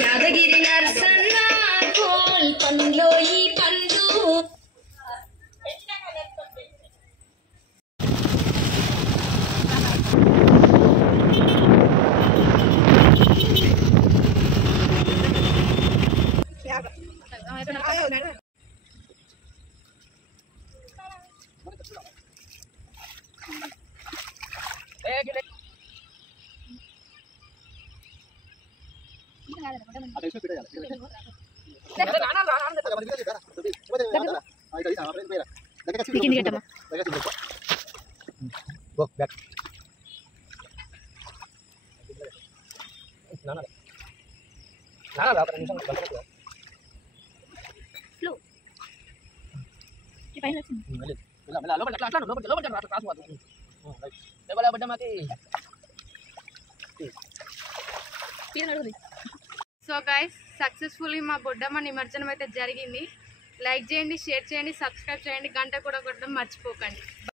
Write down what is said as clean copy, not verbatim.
Yadagiri Narasanna coal పండ్లో ఈ పండు సో గైస్ సక్సెస్ఫుల్లీ మా బొడ్డమ్మ నిమజ్జనం అయితే జరిగింది. లైక్ చేయండి, షేర్ చేయండి, సబ్స్క్రైబ్ చేయండి, గంట కూడా కొట్టడం మర్చిపోకండి.